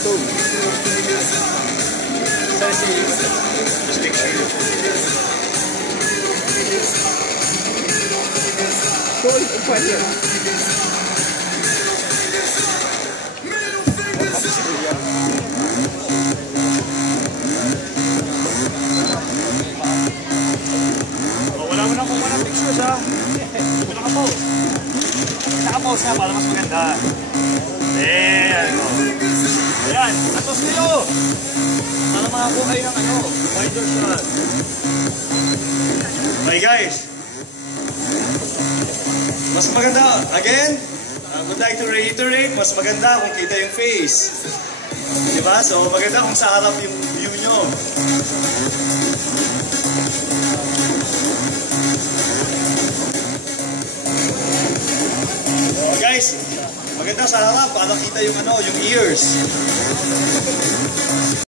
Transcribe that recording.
So, just picture you. So, it's quite here. Wala mo na kung walang pictures ha. Hindi naka-pose. Naka-pose na para mas maganda. Ayan. Ayan. Atos kayo. Para makakuha kayo ng wider shot. Okay guys. Mas maganda. Again, I would like to reiterate, mas maganda kung kita yung face. Diba? So maganda kung sa harap yung view nyo. Guys, maganda sa harap para kita yung yung ears.